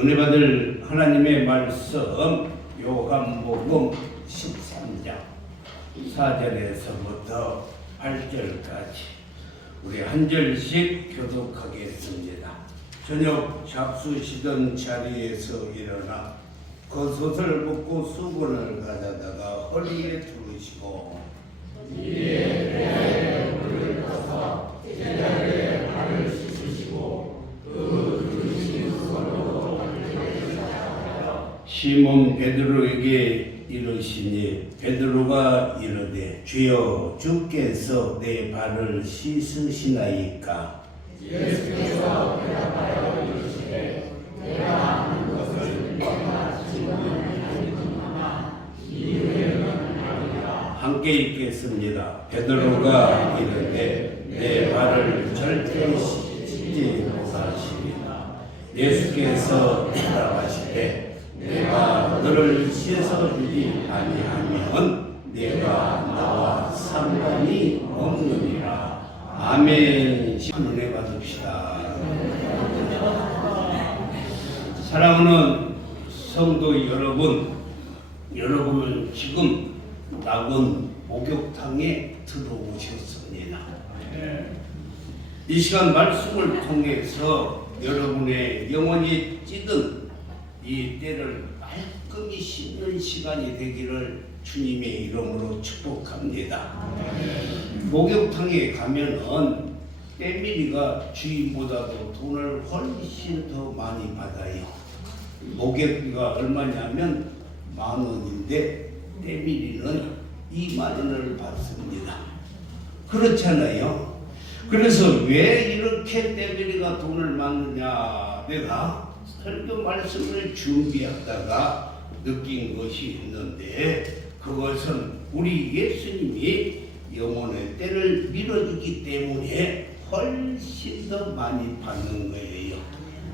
은혜 받을 하나님의 말씀 요한복음 13장 4절에서부터 8절까지 우리 한 절씩 교독하겠습니다. 저녁 잡수시던 자리에서 일어나 겉옷을 벗고 수건을 가져다가 허리에 두르시고 이에 배에 물을 떠서 제자들의 발을 씻으시고 그 두르신 수건으로 발을 닦으시고 시몬 베드로에게 이르시니 베드로가 이르되 주여 주께서 내 발을 씻으시나이까. 예수께서 대답하여 이르시되 내가 하는 것을 너희가 지금은 알겠느냐 이후에는 아니라. 함께 읽겠습니다. 베드로가 이르되 내 발을 절대 씻지 못하시리라. 예수께서 대답하시되 내가 너를 씻어주지 아니하면 내가 나와 상관이 없느니라. 아멘. 은혜 받읍시다. 사랑하는 성도 여러분 지금 낙원 목욕탕에 들어오셨습니다. 이 시간 말씀을 통해서 여러분의 영혼이 찌든 이 때를 말끔히 씻는 시간이 되기를 주님의 이름으로 축복합니다. 목욕탕에 가면은 때밀이가 주인보다도 돈을 훨씬 더 많이 받아요. 목욕비가 얼마냐면 10,000원인데 때밀이는 20,000원을 받습니다. 그렇잖아요. 그래서 왜 이렇게 때밀이가 돈을 받느냐, 내가 설교 말씀을 준비하다가 느낀 것이 있는데, 그것은 우리 예수님이 영혼의 때를 밀어주기 때문에 훨씬 더 많이 받는 거예요.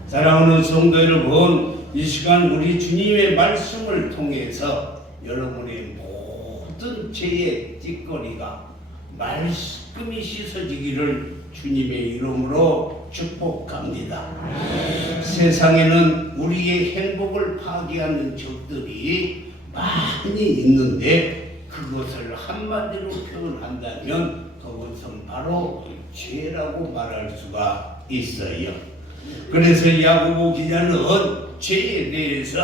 사랑하는 성도 여러분, 이 시간 우리 주님의 말씀을 통해서 여러분의 모든 죄의 찌꺼리가 말끔히 씻어지기를 주님의 이름으로 축복합니다. 세상에는 우리의 행복을 파괴하는 적들이 많이 있는데, 그것을 한마디로 표현한다면 그것은 바로 죄라고 말할 수가 있어요. 그래서 야고보 기자는 죄에 대해서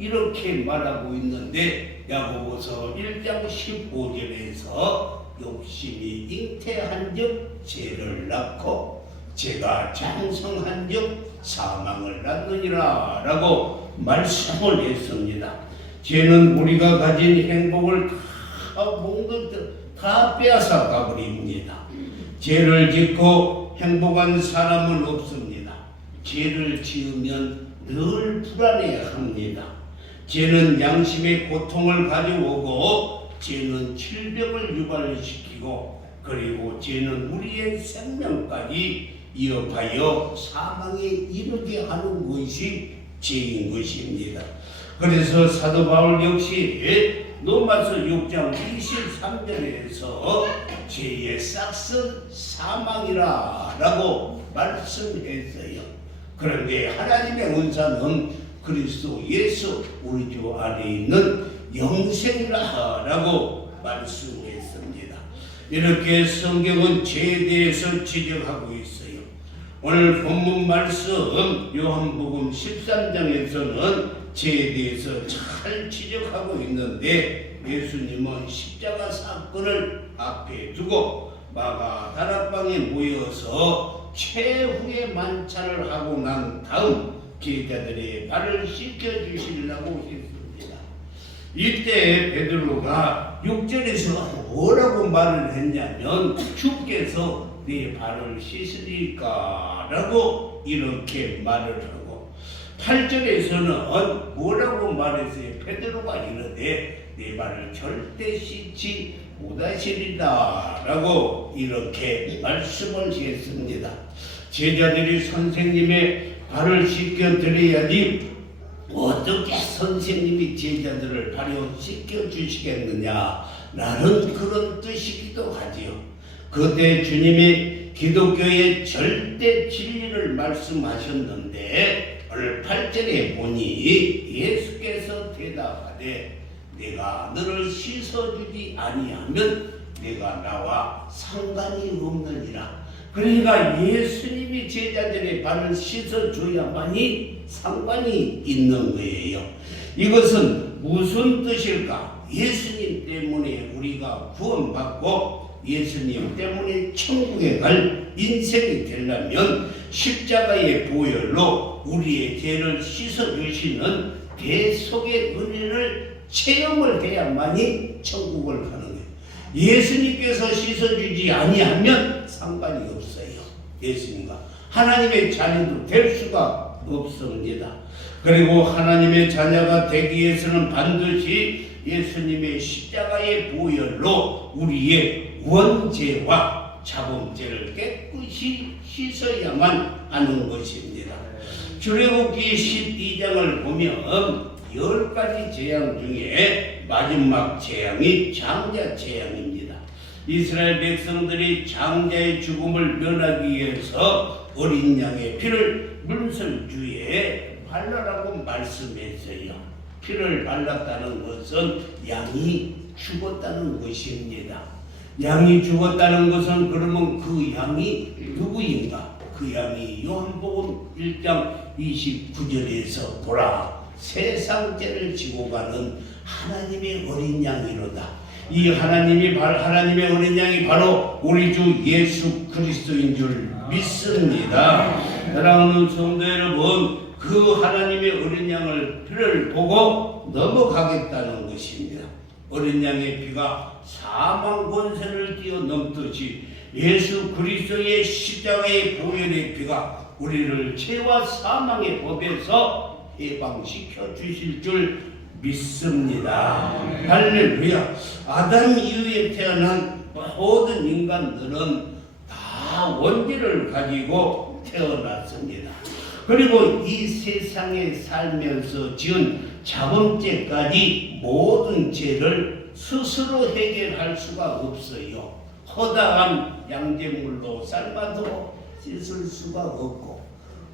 이렇게 말하고 있는데, 야고보서 1장 15절에서 욕심이 잉태한즉 죄를 낳고 죄가 장성한즉 사망을 낳느니라 라고 말씀을 했습니다. 죄는 우리가 가진 행복을 다 빼앗아 가버립니다. 죄를 짓고 행복한 사람은 없습니다. 죄를 지으면 늘 불안해합니다. 죄는 양심의 고통을 가져오고, 죄는 질병을 유발시키고, 그리고 죄는 우리의 생명까지 위협하여 사망에 이르게 하는 것이 죄인 것입니다. 그래서 사도 바울 역시 로마서 6장 23절에서 죄의 싹은 사망이라 라고 말씀했어요. 그런데 하나님의 은사는 그리스도 예수 우리 주 안에 있는 영생이라 라고 말씀했습니다. 이렇게 성경은 죄에 대해서 지적하고 있어요. 오늘 본문 말씀 요한복음 13장에서는 죄에 대해서 잘 지적하고 있는데, 예수님은 십자가 사건을 앞에 두고 마가 다락방에 모여서 최후의 만찬을 하고 난 다음 제자들의 발을 씻겨주시려고 했습니다. 이때 베드로가 6절에서 뭐라고 말을 했냐면, 주께서 네 발을 씻으리까 라고 이렇게 말을 하고, 8절에서는 뭐라고 말했어요? 베드로가 이르되 내 발을 절대 씻지 못하시리다 라고 이렇게 말씀을 했습니다. 제자들이 선생님의 발을 씻겨드려야지 어떻게 선생님이 제자들을 발을 씻겨주시겠느냐 라는 그런 뜻이기도 하지요. 그때 주님이 기독교의 절대 진리를 말씀하셨는데 오늘 8절에 보니 예수께서 대답하되 내가 너를 씻어주지 아니하면 내가 나와 상관이 없느니라. 그러니까 예수님이 제자들의 발을 씻어줘야만이 상관이 있는 거예요. 이것은 무슨 뜻일까? 예수님 때문에 우리가 구원받고 예수님 때문에 천국에 갈 인생이 되려면 십자가의 보혈로 우리의 죄를 씻어주시는 대속의 은혜를 체험을 해야만이 천국을 가는 거예요. 예수님께서 씻어주지 아니하면 상관이 없어요. 예수님과 하나님의 자녀도 될 수가 없습니다. 그리고 하나님의 자녀가 되기 위해서는 반드시 예수님의 십자가의 보혈로 우리의 원죄와 자범죄를 깨끗이 씻어야만 하는 것입니다. 출애굽기 12장을 보면 10가지 재앙 중에 마지막 재앙이 장자 재앙입니다. 이스라엘 백성들이 장자의 죽음을 면하기 위해서 어린 양의 피를 문설주에 발라라고 말씀했어요. 피를 발랐다는 것은 양이 죽었다는 것입니다. 양이 죽었다는 것은 그러면 그 양이 누구인가? 그 양이 요한복음 1장 29절에서 보라 세상 죄를 지고 가는 하나님의 어린 양이로다. 이 하나님의 어린 양이 바로 우리 주 예수 그리스도인 줄 믿습니다. 사랑하는 성도 여러분, 그 하나님의 어린 양을 피를 보고 넘어가겠다는 것입니다. 어린 양의 피가 사망 권세를 뛰어넘듯이 예수 그리스도의 십자가의 보혈의 피가 우리를 죄와 사망의 법에서 해방시켜 주실 줄 믿습니다. 할렐루야. 아담 이후에 태어난 모든 인간들은 다 원죄를 가지고 태어났습니다. 그리고 이 세상에 살면서 지은 자범죄까지 모든 죄를 스스로 해결할 수가 없어요. 허다한 양잿물로 삶아도 씻을 수가 없고,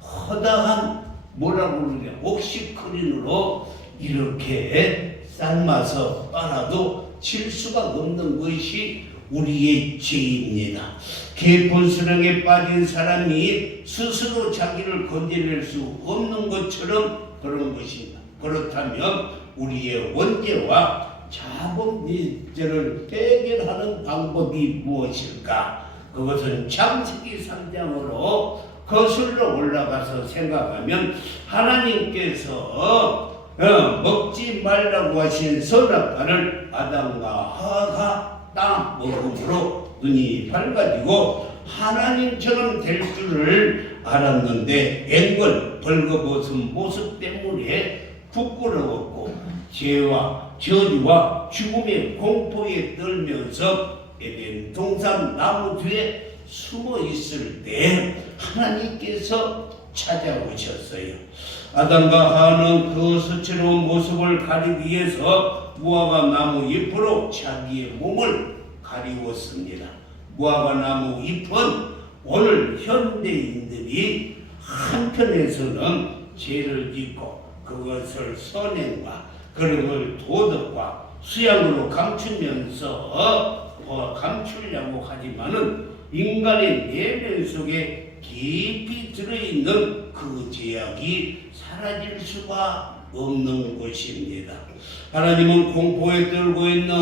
허다한 뭐라고 그러냐, 옥시크린으로 이렇게 삶아서 빨아도 칠 수가 없는 것이 우리의 죄입니다. 개분수령에 빠진 사람이 스스로 자기를 건져낼 수 없는 것처럼 그런 것입니다. 그렇다면 우리의 원죄와 자범죄를 해결하는 방법이 무엇일까? 그것은 창세기 3장으로 거슬러 올라가서 생각하면 하나님께서 먹지 말라고 하신 선악과를 아담과 하와가 따 먹음으로 눈이 밝아지고 하나님처럼 될 줄을 알았는데 앵걸 벌거벗은 모습 때문에 부끄러웠고 죄와 저주와 죽음의 공포에 떨면서 에덴 동산 나무 뒤에 숨어 있을 때 하나님께서 찾아오셨어요. 아담과 하와는 그 수치로운 모습을 가리기 위해서 무화과 나무 잎으로 자기의 몸을 가리웠습니다. 무화과 나무 잎은 오늘 현대인들이 한편에서는 죄를 짓고 그것을 선행과 그런 도덕과 수양으로 감추면서 감추려고 하지만은 인간의 내면 속에 깊이 들어있는 그 죄악이 사라질 수가 없는 것입니다. 하나님은 공포에 떨고 있는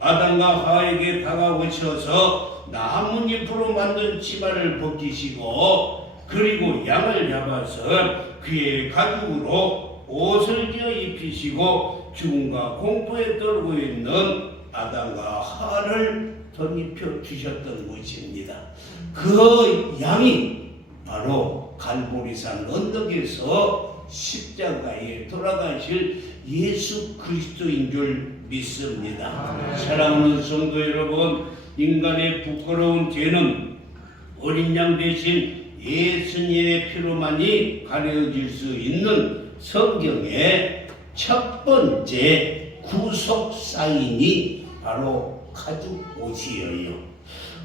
아담과 하와에게 다가오셔서 나뭇잎으로 만든 치마를 벗기시고 그리고 양을 잡아서 그의 가죽으로 옷을 지어 입히시고 죽음과 공포에 떨고 있는 아담과 하와를 덧입혀 주셨던 것입니다. 그 양이 바로 갈보리산 언덕에서 십자가에 돌아가실 예수 그리스도인 줄 믿습니다. 사랑하는 성도 여러분, 인간의 부끄러운 죄는 어린 양 대신 예수님의 피로만이 가려질 수 있는 성경의 첫 번째 구속 사인이 바로 가죽 옷이에요.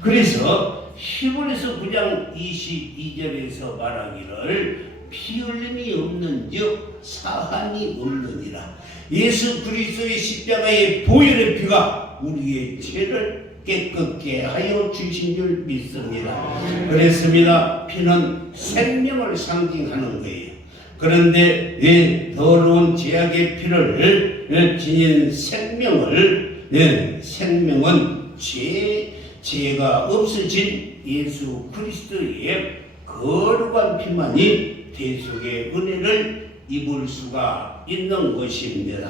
그래서 히브리서 9장 22절에서 말하기를 피 흘림이 없는즉 사함이 없느니라. 예수 그리스도의 십자가의 보혈의 피가 우리의 죄를 깨끗게 하여 주신 줄 믿습니다. 그랬습니다. 피는 생명을 상징하는 거예요. 그런데 이 더러운 죄악의 피를 지닌 생명은 죄가 없어진 예수 그리스도의 거룩한 피만이 대속의 은혜를 입을 수가 있는 것입니다.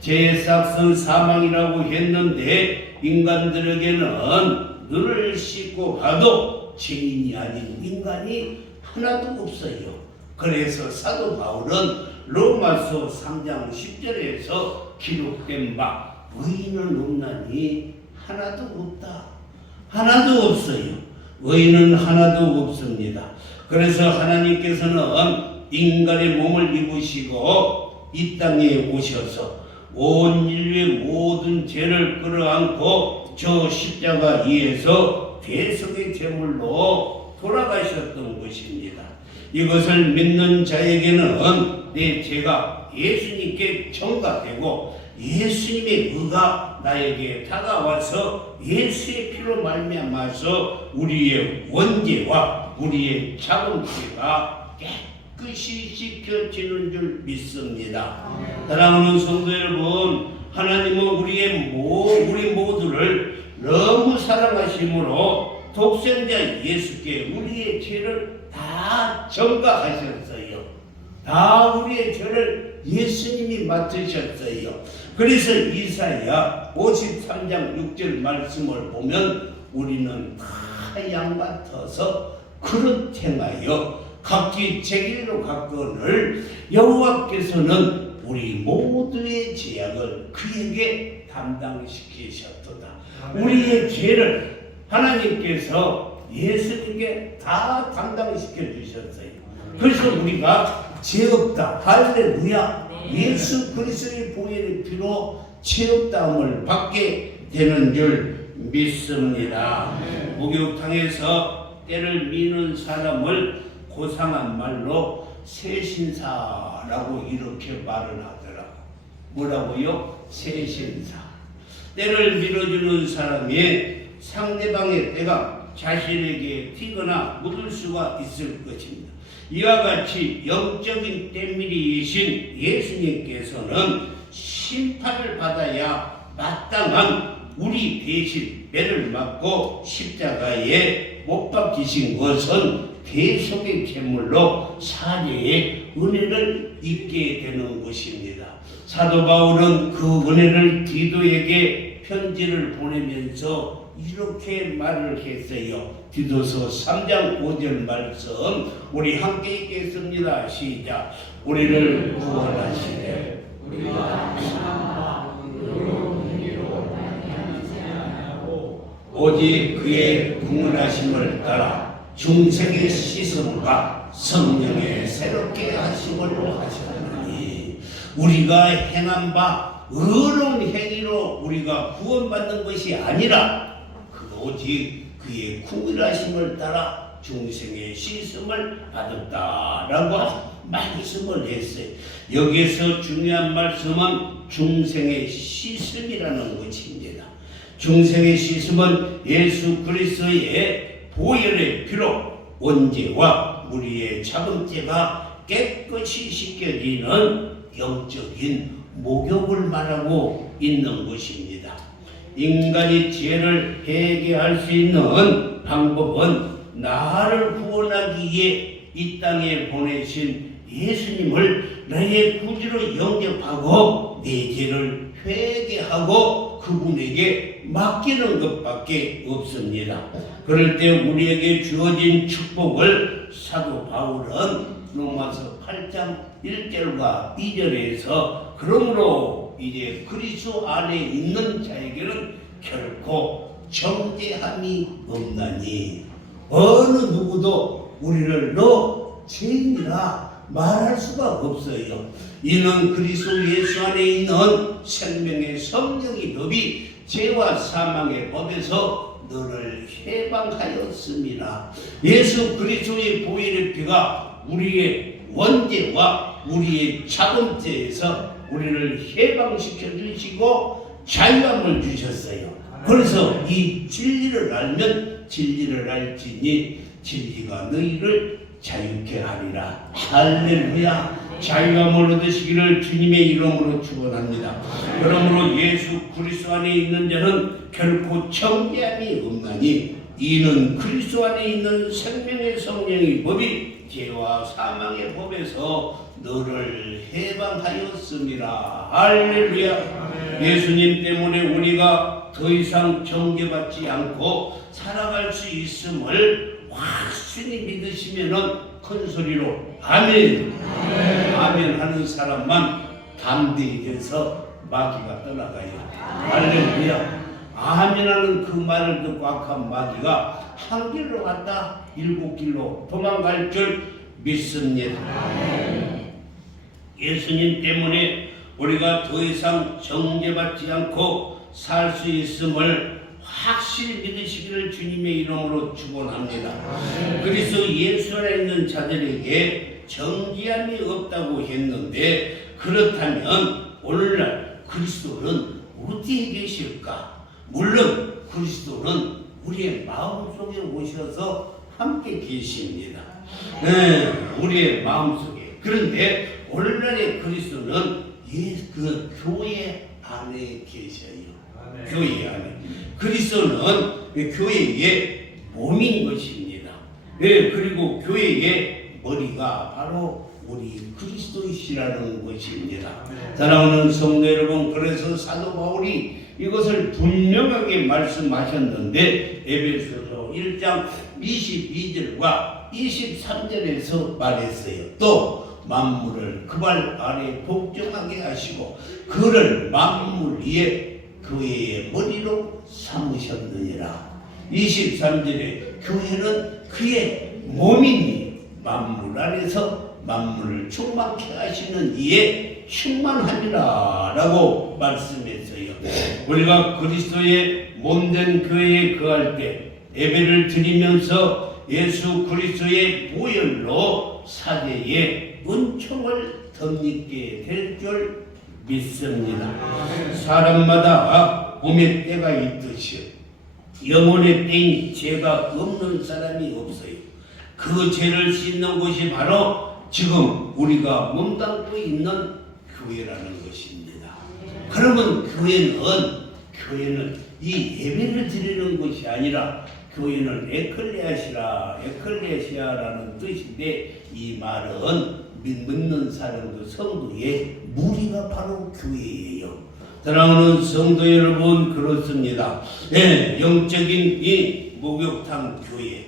죄의 삭은 사망이라고 했는데 인간들에게는 눈을 씻고 봐도 죄인이 아닌 인간이 하나도 없어요. 그래서 사도 바울은 로마서 3장 10절에서 기록된 바 의인은 없나니 하나도 없다. 하나도 없어요. 의인은 하나도 없습니다. 그래서 하나님께서는 인간의 몸을 입으시고 이 땅에 오셔서 온 인류의 모든 죄를 끌어안고 저 십자가 위에서 대속의 제물로 돌아가셨던 것입니다. 이것을 믿는 자에게는 내 죄가 예수님께 전가되고 예수님의 의가 나에게 다가와서 예수의 피로 말미암아서 우리의 원죄와 우리의 자금죄가 깨끗이 씻겨지는 줄 믿습니다. 사랑하는 성도 여러분, 하나님은 우리 모두를 너무 사랑하심으로 독생자 예수께 우리의 죄를 다 전가하셨어요. 다 우리의 죄를 예수님이 맡으셨어요. 그래서 이사야 53장 6절 말씀을 보면 우리는 다 양같아서 그릇 행하여 각기 제길로 갔거늘 여호와께서는 우리 모두의 죄악을 그에게 담당시키셨도다. 우리의 죄를 하나님께서 예수님께 다 담당시켜 주셨어요. 그래서 우리가 죄 없다. 할렐루야. 예수 그리스도의 보혈의 피로 죄 없다함을 받게 되는 줄 믿습니다. 목욕탕에서 때를 미는 사람을 고상한 말로 새신사라고 이렇게 말을 하더라고. 뭐라고요? 새신사. 때를 밀어주는 사람이 상대방의 때가 자신에게 튀거나 묻을 수가 있을 것입니다. 이와 같이 영적인 때밀이이신 예수님께서는 심판을 받아야 마땅한 우리 대신 매를 맞고 십자가에 못 박히신 것은 대속의 제물로 사죄의 은혜를 입게 되는 것입니다. 사도 바울은 그 은혜를 디도에게 편지를 보내면서 이렇게 말을 했어요. 디도서 3장 5절 말씀 우리 함께 읽겠습니다. 시작. 우리를 구원하시되 오직 그의 구원하심을 따라 중생의 씻음과 성령의 새롭게 하심을 하셨느니 우리가 행한 바 의로운 행위로 우리가 구원받는 것이 아니라 오직 그의 구원하심을 따라 중생의 씻음을 받았다라고 말씀을 했어요. 여기서 중요한 말씀은 중생의 씻음이라는 것입니다. 중생의 씻음은 예수 그리스도의 보혈의 피로 원죄와 우리의 자금죄가 깨끗이 씻겨지는 영적인 목욕을 말하고 있는 것입니다. 인간이 죄를 해결할 수 있는 방법은 나를 구원하기 위해 이 땅에 보내신 예수님을 나의 구주로 영접하고 내 죄를 회개하고 그분에게 맡기는 것밖에 없습니다. 그럴 때 우리에게 주어진 축복을 사도 바울은 로마서 8장 1절과 2절에서 그러므로 이제 그리스도 안에 있는 자에게는 결코 정죄함이 없나니 어느 누구도 우리를 너 죄인이라 말할 수가 없어요. 이는 그리스도 예수 안에 있는 생명의 성령의 법이 죄와 사망의 법에서 너를 해방하였습니다. 예수 그리스도의 보혈의 피가 우리의 원죄와 우리의 자범죄에서 우리를 해방시켜 주시고 자유함을 주셨어요. 그래서 이 진리를 알면 진리를 알지니 진리가 너희를 자유케 하리라. 할렐루야. 자유함을 얻으시기를 주님의 이름으로 축원합니다. 그러므로 예수 그리스도 안에 있는 자는 결코 정죄함이 없나니 이는 그리스도 안에 있는 생명의 성령의 법이 죄와 사망의 법에서 너를 해방하였음이라. 할렐루야. 예수님 때문에 우리가 더 이상 정죄받지 않고 살아갈 수 있음을 확실히 믿으시면은 큰 소리로 아멘, 아멘 하는 사람만 담대해져서 마귀가 떠나가요. 할렐루야. 아멘 하는 그 말을 듣고 악한 마귀가 한 길로 갔다 7길로 도망갈 줄 믿습니다. 예수님 때문에 우리가 더 이상 정죄받지 않고 살 수 있음을 확실히 믿으시기를 주님의 이름으로 축원합니다. 그래서 예수 안에 있는 자들에게 정죄함이 없다고 했는데, 그렇다면 오늘날 그리스도는 어디에 계실까? 물론 그리스도는 우리의 마음속에 오셔서 함께 계십니다. 우리의 마음속에. 그런데 오늘날의 그리스도는 그 교회 안에 계셔요. 교회 안에. 그리스도는 교회의 몸인 것입니다. 그리고 교회의 머리가 바로 우리 그리스도이시라는 것입니다. 사랑하는 성도 여러분, 그래서 사도 바울이 이것을 분명하게 말씀하셨는데 에베소서 1장 22절과 23절에서 말했어요. 또 만물을 그 발 아래 복종하게 하시고 그를 만물 위에 교회의 머리로 삼으셨느니라. 23절에 교회는 그의 몸이니 만물 안에서 만물을 충만케 하시는 이에 충만하리라 라고 말씀했어요. 우리가 그리스도의 몸된 교회에 거할 때 예배를 드리면서 예수 그리스도의 보혈로 사제의 은총을 덧입게 될 줄 믿습니다. 사람마다 몸의 때가 있듯이 영혼의 때인 죄가 없는 사람이 없어요. 그 죄를 씻는 곳이 바로 지금 우리가 몸담고 있는 교회라는 것입니다. 그러면 교회는 이 예배를 드리는 것이 아니라 교회는 에클레시아라는 뜻인데, 이 말은 믿는 사람도 성도의 무리가 바로 교회예요. 사랑하는 성도 여러분, 그렇습니다. 영적인 이 목욕탕 교회,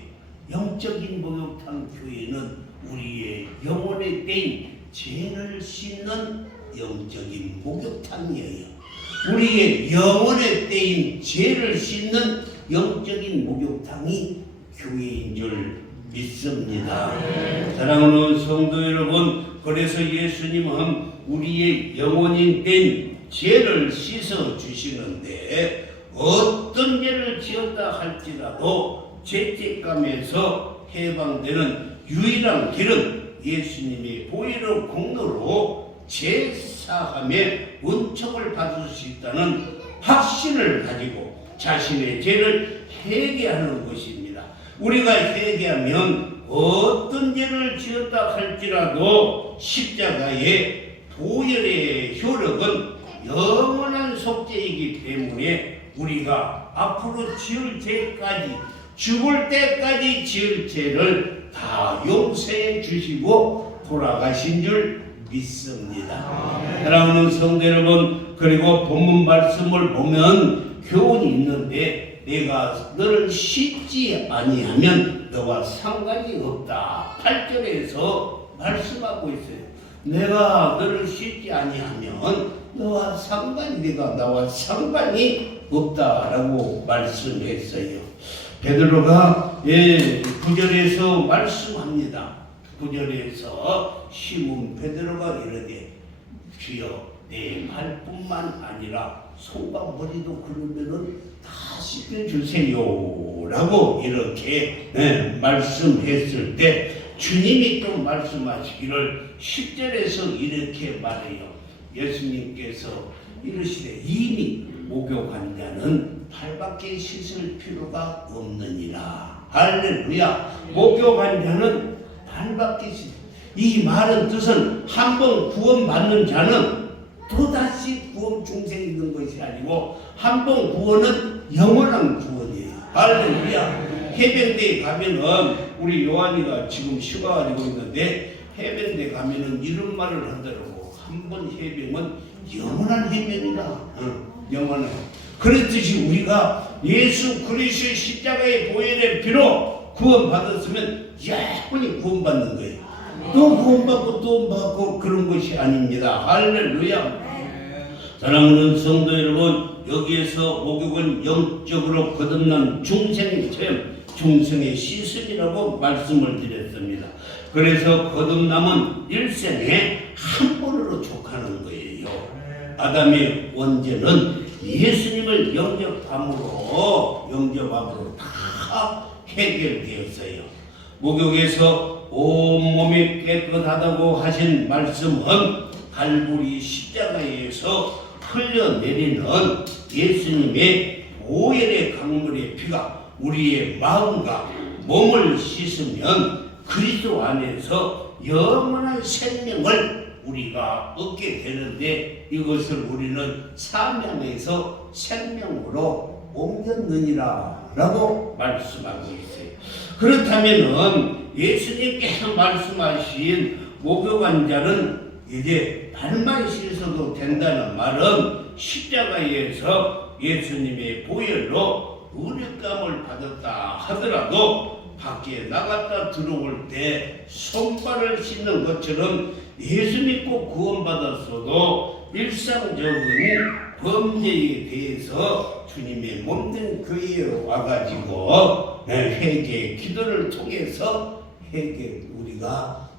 영적인 목욕탕 교회는 우리의 영혼의 때인 죄를 씻는 영적인 목욕탕이에요. 우리의 영혼의 때인 죄를 씻는 영적인 목욕탕이 교회인 줄 믿습니다. 사랑하는 성도 여러분, 그래서 예수님은 우리의 영혼인 된 죄를 씻어 주시는데, 어떤 죄를 지었다 할지라도 죄책감에서 해방되는 유일한 길은 예수님의 보혈의 공로로 죄사함의 은총을 받을 수 있다는 확신을 가지고 자신의 죄를 회개하는 것입니다. 우리가 회개하면 어떤 죄를 지었다 할지라도 십자가의 보혈의 효력은 영원한 속죄이기 때문에 우리가 앞으로 지을 죄까지, 죽을 때까지 지을 죄를 다 용서해 주시고 돌아가신 줄 믿습니다. 사랑하는 성도 여러분, 그리고 본문 말씀을 보면 교훈이 있는데, 내가 너를 씻지 아니하면 너와 상관이 없다. 8절에서 말씀하고 있어요. 내가 너를 씻지 아니하면 내가 나와 상관이 없다라고 말씀했어요. 베드로가 9절에서 말씀합니다. 9절에서 시몬 베드로가 이르되 주여 내 말뿐만 아니라 손과 머리도 그러면은 다 씻겨주세요 라고 이렇게 말씀했을 때 주님이 또 말씀하시기를 10절에서 이렇게 말해요. 예수님께서 이르시되 이미 목욕한 자는 발밖에 씻을 필요가 없느니라. 할렐루야. 목욕한 자는 발밖에 이 말은 뜻은 한번 구원받는 자는 또다시 구원 중생이 있는 것이 아니고 한번 구원은 영원한 구원이에요. 할렐루야. 해변대에 가면은 우리 요한이가 지금 휴가 가지고 있는데 해변대 가면은 이런 말을 하더라고. 한 번 해변은 영원한 해변이다. 영원한. 그렇듯이 우리가 예수 그리스도의 십자가의 보혈의 피로 구원받았으면 영원히 구원받는 거예요. 또 구원받고 또 받고 그런 것이 아닙니다. 할렐루야. 사랑하는 성도 여러분, 여기에서 목욕은 영적으로 거듭난 중생의 체험, 중생의 씻음이라고 말씀을 드렸습니다. 그래서 거듭남은 일생에 한 번으로 족하는 거예요. 아담의 원죄는 예수님을 영접함으로 다 해결되었어요. 목욕에서 온몸이 깨끗하다고 하신 말씀은 갈보리 십자가에서 흘려내리는 예수님의 보혈의 강물의 피가 우리의 마음과 몸을 씻으면 그리스도 안에서 영원한 생명을 우리가 얻게 되는데 이것을 우리는 사명에서 생명으로 옮겼느니라 라고 말씀하고 있어요. 그렇다면 예수님께서 말씀하신 목욕한 자는 이제 발만 씻어도 된다는 말은 십자가에서 예수님의 보혈로 의뢰감을 받았다 하더라도 밖에 나갔다 들어올 때 손발을 씻는 것처럼 예수 믿고 구원받았어도 일상적인 범죄에 대해서 주님의 몸된 교회에 와가지고 회개 기도를 통해서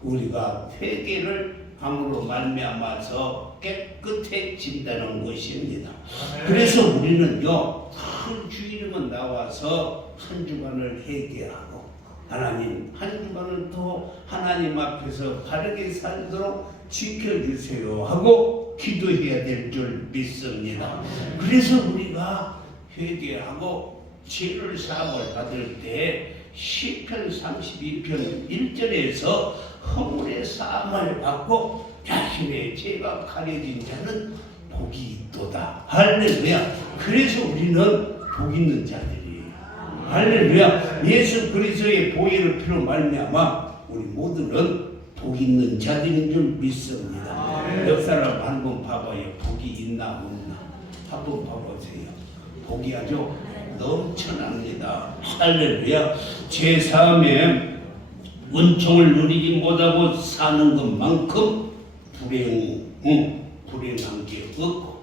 우리가 회개를 함으로 말미암아서 깨끗해진다는 것입니다. 그래서 우리는요 큰 주일이면 나와서 한 주간을 회개하고 하나님 한 주간을 또 하나님 앞에서 바르게 살도록 지켜주세요 하고 기도해야 될 줄 믿습니다. 그래서 우리가 회개하고 죄를 사함을 받을 때 시편 32편 1절에서 허물의 사함을 받고 자신의 죄가 가려진 자는 복이 있도다. 할렐루야. 그래서 우리는 복 있는 자들이에요. 할렐루야. 예수 그리스도의 보혈의 피로 말미암아 우리 모두는 복 있는 자들인 줄 믿습니다. 옆 사람 한번 봐봐요. 복이 있나 없나 한번 봐보세요. 복이 아주 넘쳐납니다. 할렐루야. 제3의 은총을 누리지 못하고 사는 것만큼 불행한 게 없고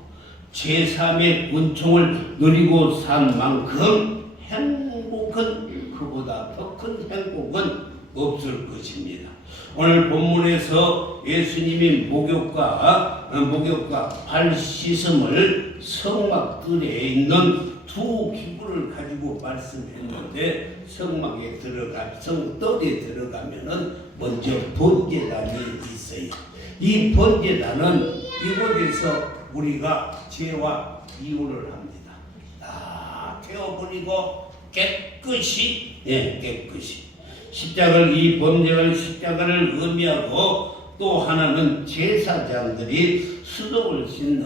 제3의 은총을 누리고 산 만큼 행복은 그보다 더 큰 행복은 없을 것입니다. 오늘 본문에서 예수님이 목욕과 발 씻음을 성막들에 있는 두 기구를 가지고 말씀했는데 성막에 성뜰에 들어가면은 먼저 번제단이 있어요. 이 번제단은 이곳에서 우리가 죄와 이혼을 합니다. 다 태워버리고 깨끗이 십자가를 이 번제를 십자가를 의미하고 또 하나는 제사장들이 수도를 씻는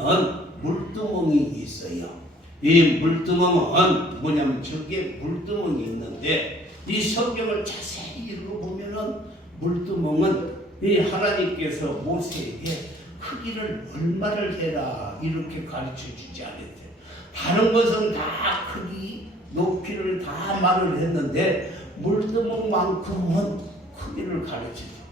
물두멍이 있어요. 이 물두멍은 뭐냐면 저게 물두멍이 있는데 이 성경을 자세히 읽어보면은 물두멍은 이 하나님께서 모세에게 크기를 얼마를 해라 이렇게 가르쳐 주지 않았어요. 다른 것은 다 크기 높이를 다 말을 했는데 물두멍만큼은 크기를 가르쳐줘.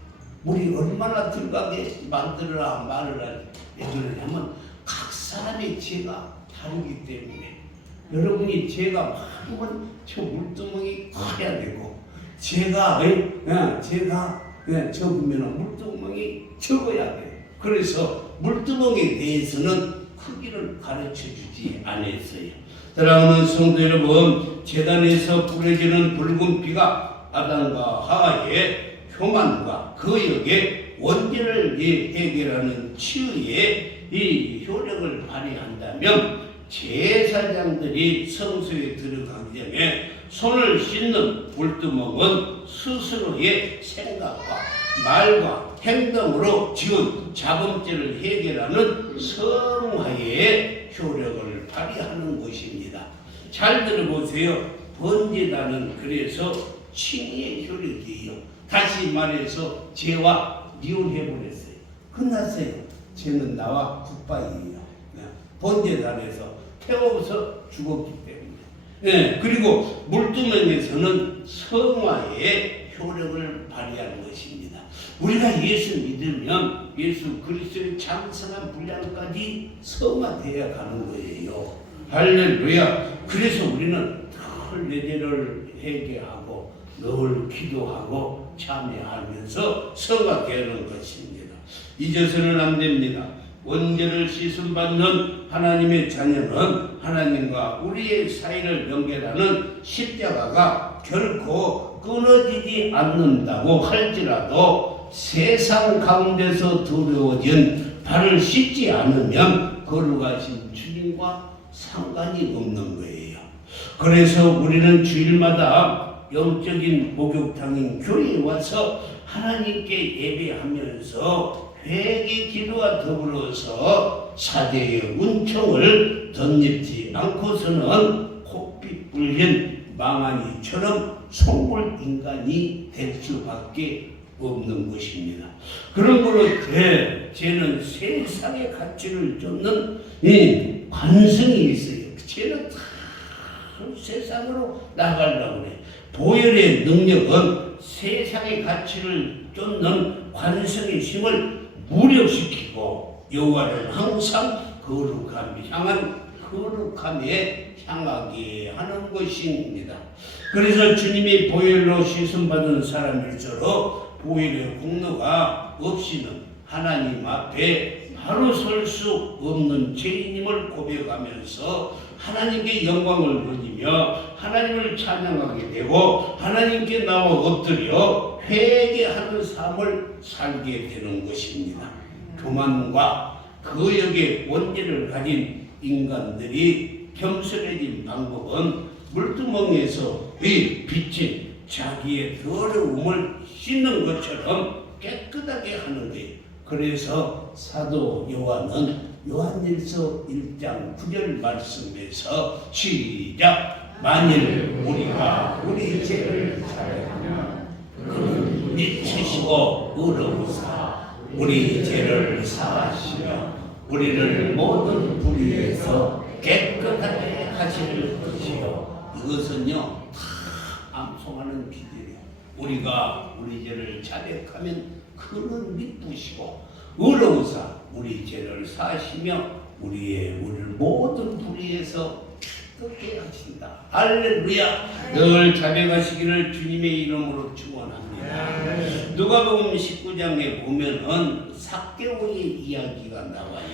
물이 얼마나 들어가게 만들어라 말을 해주느냐면 각 사람의 죄가 다르기 때문에 여러분이 죄가 많으면 저 물두멍이 커야 되고 죄가 적으면 물두멍이 적어야 돼요. 그래서 물두멍에 대해서는 크기를 가르쳐주지 않았어요. 사랑하는 성도 여러분, 제단에서 뿌려지는 붉은 피가 아담과 하와의 교만과 그 역의 원죄를 해결하는 치유의 이 효력을 발휘한다면 제사장들이 성소에 들어가기 전에 손을 씻는 물두멍은 스스로의 생각과 말과 행동으로 지은 자범죄를 해결하는 성화의 효력을 발휘하는 것입니다. 잘 들어보세요. 번제단은 그래서 칭의의 효력이에요. 다시 말해서 죄와 이혼해버렸어요. 끝났어요. 죄는 나와 굿바이예요. 번제단에서 태워서 죽었기 때문에. 네, 그리고 물두멍에서는 성화의 효력을 발휘하는 것입니다. 우리가 예수 믿으면 예수 그리스도의 장성한 분량까지 성화되어 가는 거예요. 할렐루야. 그래서 우리는 늘 내죄를 회개하고 늘 기도하고 참여하면서 성화되는 것입니다. 잊어서는 안 됩니다. 원죄를 씻음받는 하나님의 자녀는 하나님과 우리의 사이를 연결하는 십자가가 결코 끊어지지 않는다고 할지라도 세상 가운데서 두려워진 발을 씻지 않으면 거룩하신 주님과 상관이 없는 거예요. 그래서 우리는 주일마다 영적인 목욕탕인 교회에 와서 하나님께 예배하면서 회개 기도와 더불어서 사제의 은총을 덧입지 않고서는 코피 불린 망아니처럼 속물 인간이 될 수밖에 없는 것입니다. 그러므로 죄는 세상의 가치를 쫓는 이 관성이 있어요. 죄는 다 세상으로 나가려고 그래. 보혈의 능력은 세상의 가치를 쫓는 관성의 힘을 무력시키고 여호와를 항상 거룩함에 향하게 하는 것입니다. 그래서 주님이 보혈로 씻음받은 사람일수록 보혈의 공로가 없이는 하나님 앞에 바로 설 수 없는 죄인임을 고백하면서 하나님께 영광을 돌리며 하나님을 찬양하게 되고 하나님께 나와 엎드려 회개하는 삶을 살게 되는 것입니다. 교만과 그 역의 원죄를 가진 인간들이 겸손해진 방법은 물두멍에서 비친 자기의 더러움을 씻는 것처럼 깨끗하게 하는 거예요. 그래서 사도 요한은 요한일서 1장 9절 말씀에서 시작. 만일 우리가 우리 죄를 자백하면 그는 미치시고 의로우사 우리 죄를 사하시며 우리를 모든 불의에서 깨끗하게 하실 것이요. 이것은요 다 암송하는 비밀이에요. 우리가 우리 죄를 자백하면 그는 미쁘시고 의로우사 우리 죄를 사하시며 우리를 모든 불의에서 깨끗게 하신다. 할렐루야. 늘 자백하시기를 주님의 이름으로 축원합니다. 누가복음 19장에 보면은 삭개오의 이야기가 나와요.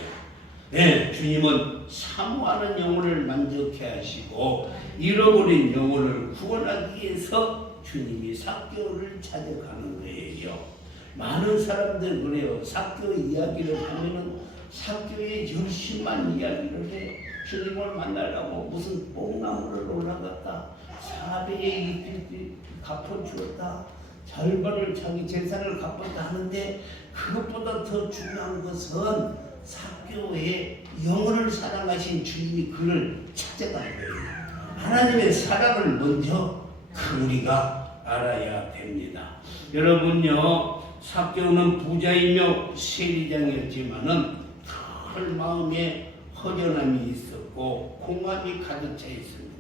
네, 주님은 사모하는 영혼을 만족해 하시고 잃어버린 영혼을 구원하기 위해서 주님이 삭개오를 찾아가는 거예요. 많은 사람들 그래요. 삭개오 이야기를 하면은 삭개오의 열심한 이야기를 해. 주님을 만나려고 무슨 뽕나무를 올라갔다. 4배의 이필 갚아주었다. 절반을 자기 재산을 갚았다 하는데 그것보다 더 중요한 것은 삭개오의 영혼을 사랑하신 주님이 그를 찾아가는 거예요. 하나님의 사랑을 먼저 우리가 알아야 됩니다. 여러분요, 삭개오는 부자이며 세리장이었지만은 털 마음에 허전함이 있었고 공함이 가득 차 있습니다.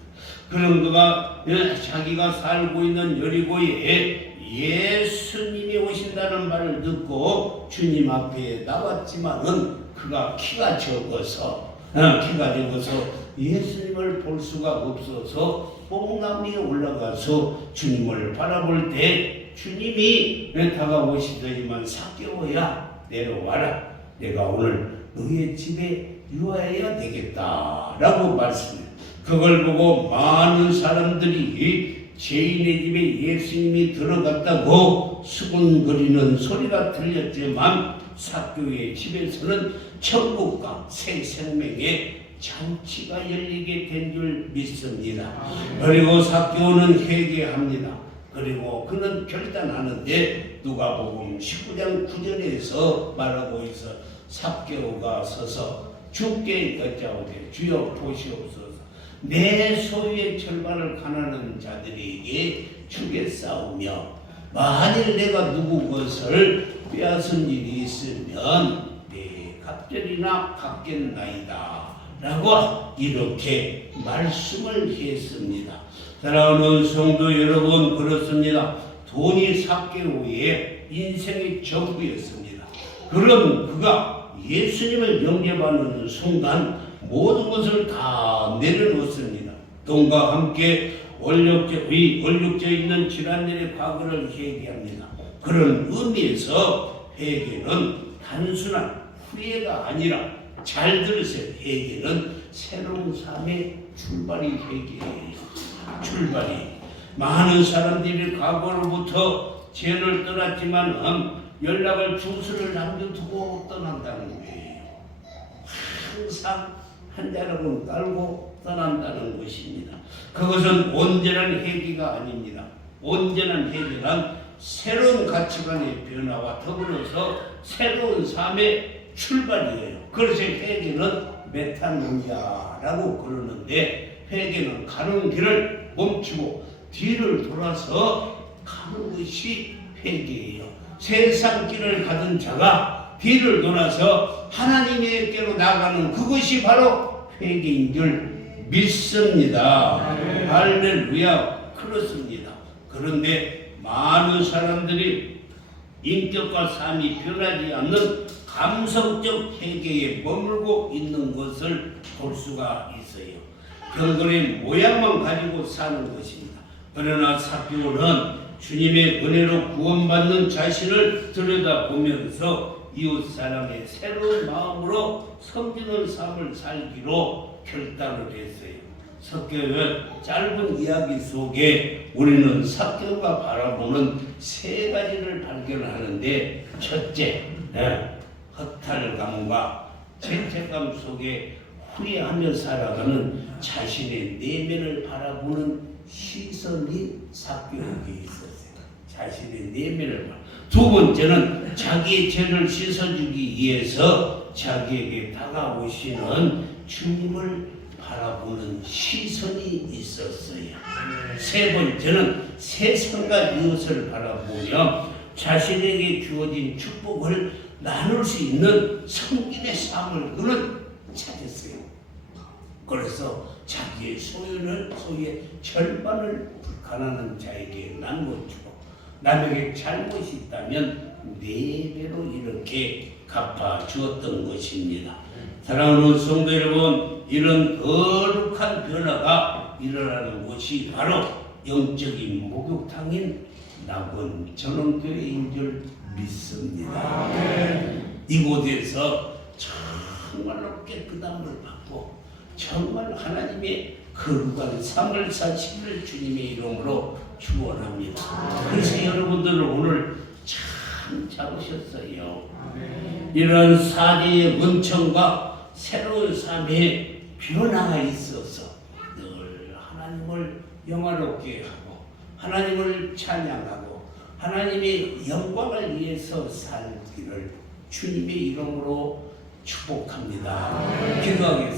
그런 그가 자기가 살고 있는 여리고에 예수님이 오신다는 말을 듣고 주님 앞에 나왔지만은 그가 키가 적어서 예수님을 볼 수가 없어서 뽕나무 위에 올라가서 주님을 바라볼 때 주님이 다가오시더니만 삭개오야 내려와라. 내가 오늘 너의 집에 유하여야 되겠다라고 말씀해요. 그걸 보고 많은 사람들이 죄인의 집에 예수님이 들어갔다고 수군거리는 소리가 들렸지만 삭개오의 집에서는 천국과 새 생명의 잔치가 열리게 된 줄 믿습니다. 그리고 삭개오는 회개합니다. 그리고 그는 결단하는데 누가복음 19장 9절에서 말하고 있어 삭개오가 서서 주께 여짜오되 주여 보시옵소서 내 소유의 절반을 가난한 자들에게 주겠사오며 만일 내가 누구 것을 빼앗은 일이 있으면 내 갑절이나 갚겠나이다 라고 이렇게 말씀을 했습니다. 사랑하는 성도 여러분, 그렇습니다. 돈이 삭개오의 인생의 전부였습니다. 그럼 그가 예수님을 영접하는 순간 모든 것을 다 내려놓습니다. 돈과 함께 얼룩져 있는 지난날의 과거를 회개합니다. 그런 의미에서 회개는 단순한 후회가 아니라 잘 들으세요. 회개는 새로운 삶의 출발이 회개예요. 출발이. 많은 사람들이 과거로부터 죄를 떠났지만 연락을 주소를 남겨두고 떠난다는 거예요. 항상 한 자락은 깔고 떠난다는 것입니다. 그것은 온전한 회개가 아닙니다. 온전한 회개란 새로운 가치관의 변화와 더불어서 새로운 삶의 출발이에요. 그래서 회개는 메타노미아라고 그러는데 회개는 가는 길을 멈추고 뒤를 돌아서 가는 것이 회개예요. 세상 길을 가던 자가 뒤를 돌아서 하나님에게로 나가는 그것이 바로 회개인 줄 믿습니다. 할렐루야. 그렇습니다. 그런데 많은 사람들이 인격과 삶이 변하지 않는 감성적 회개에 머물고 있는 것을 볼 수가 있어요. 경건의 모양만 가지고 사는 것입니다. 그러나 삭개오는 주님의 은혜로 구원받는 자신을 들여다보면서 이웃 사람의 새로운 마음으로 섬기는 삶을 살기로 결단을 했어요. 삭개오의 짧은 이야기 속에 우리는 삭개오가 바라보는 세 가지를 발견하는데 첫째, 허탈감과 죄책감 속에 후회하며 살아가는 자신의 내면을 바라보는 시선이 삭개오에게 있었어요. 자신의 내면을 바라보는. 두 번째는 자기의 죄를 씻어주기 위해서 자기에게 다가오시는 주님을 바라보는 시선이 있었어요. 세 번째는 세상과 이웃을 바라보며 자신에게 주어진 축복을 나눌 수 있는 성김의 삶을 그는 찾았어요. 그래서 자기의 소유의 절반을 가난한 자에게 나누어주고 남에게 잘못이 있다면 4배로 이렇게 갚아주었던 것입니다. 사랑하는 성도 여러분, 이런 거룩한 변화가 일어나는 곳이 바로 영적인 목욕탕인 낙원 전원교회인 줄 믿습니다. 이곳에서 정말로 깨끗함을 받고 정말 하나님의 거룩한 삶을 사시기를 주님의 이름으로 축원합니다. 그래서 여러분들은 오늘 참 잡으셨어요. 이런 사제의 은총과 새로운 삶의 변화가 있어서 늘 하나님을 영화롭게 하고 하나님을 찬양하고 하나님의 영광을 위해서 살기를 주님의 이름으로 축복합니다. 기도하겠습니다.